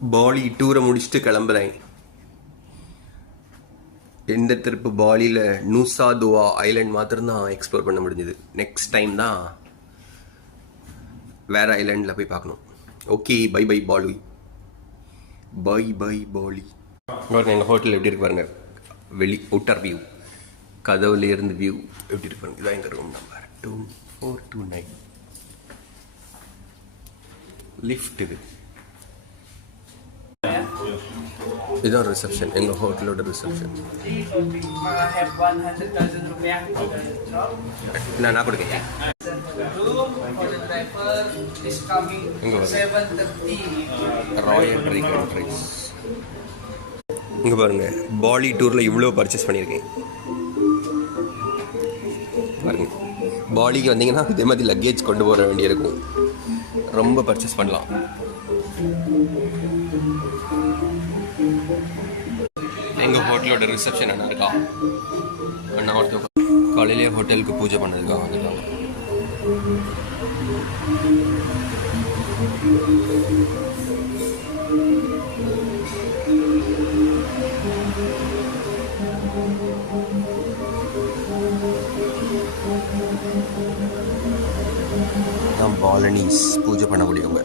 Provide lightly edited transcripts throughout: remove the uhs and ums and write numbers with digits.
Poly டூரை முடிச்சுட்டு கிளம்புறேன். எந்த ட்ரிப்பு பாலியில் நூசா துவா ஐலாண்ட் மாத்திரம்தான் எக்ஸ்ப்ளோர் பண்ண முடிஞ்சது. நெக்ஸ்ட் டைம் தான் வேறு ஐலாண்டில் போய் பார்க்கணும். Okay, bye bye Bali, bye bye Bali. பாருங்க எங்கள் ஹோட்டல் எப்படி இருக்கு பாருங்க. வெளி அவுட்டர் வியூ, கதவுல இருந்து வியூ எப்படி இருக்கு பாருங்க. இதான் எங்கள் ரூம் நம்பர் 2429. லிஃப்ட் இது. இதுதான் ரிசப்ஷன், எங்கள் ஹோட்டலோட ரிசப்ஷன். நான் கொடுக்கேன். இங்கே ராயல் ட்ரைகன் ரைஸ். இங்கே பாருங்க, பாலி டூரில் இவ்வளோ பர்ச்சேஸ் பண்ணியிருக்கேன் பாருங்க. பாலிக்கு வந்தீங்கன்னா இதே மாதிரி லக்கேஜ் கொண்டு போக வேண்டியிருக்கும். ரொம்ப பர்ச்சேஸ் பண்ணலாம். எங்கள் ஹோட்டலோட ரிசப்ஷன் என்ன இருக்கா அண்ணா ஒருத்தவங்க காலையிலே ஹோட்டலுக்கு பூஜை பண்ணதுக்காக வந்துருக்காங்க. நான் பாலனீஸ் பூஜை பண்ணக்கூடியவங்க,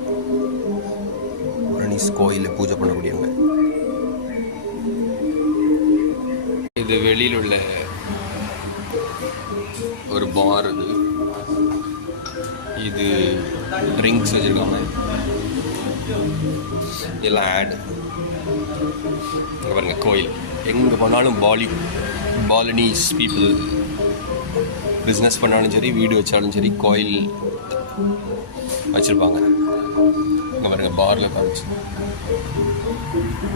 பாலனீஸ் கோயிலில் பூஜை பண்ணக்கூடியவங்க. இது வெளியில் உள்ள ஒரு பார். இது ட்ரிங்க்ஸ் வச்சுருக்காங்க, எல்லாம் ஆட். இங்கே பாருங்க கோயில். எங்கே போனாலும் பாலனீஸ் பீப்புள் பிஸ்னஸ் பண்ணாலும் சரி, வீடு வச்சாலும் சரி, கோயில் வச்சுருப்பாங்க. இங்கே பாருங்க பாரில் காமிச்சு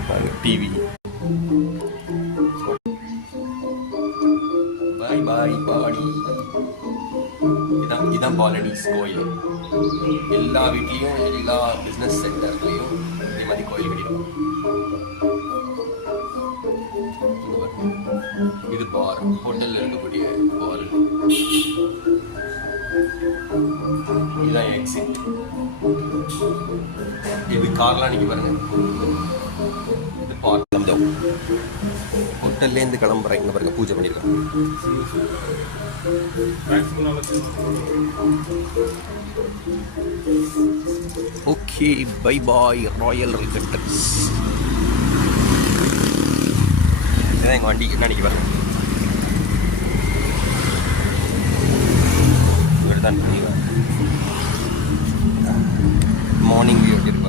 பாருங்க டிவி. பாய் பாய் பாடி. இதுதான் பாலனீஸ் கோயில். எல்லா வீட்லேயும், எல்லா பிஸ்னஸ் சென்டர்லேயும் இதே மாதிரி கோயில் கட்டிடுவோம். இது பார், ஹோட்டலில் இருக்கக்கூடிய பார். இதுதான் எக்ஸிட். இது கார்லாம் நீங்கள் பாருங்க. இது பார். ஹோட்டல்லேருந்து கிளம்புறேன். இங்கே பாருங்க பூஜை பண்ணியிருக்காங்க. Okay, bye bye royal regattas. இதான் எங்கள் வண்டி. என்ன நினைக்க பாருங்க, இவர் தான் மார்னிங் வியூ எப்படி இருக்கு.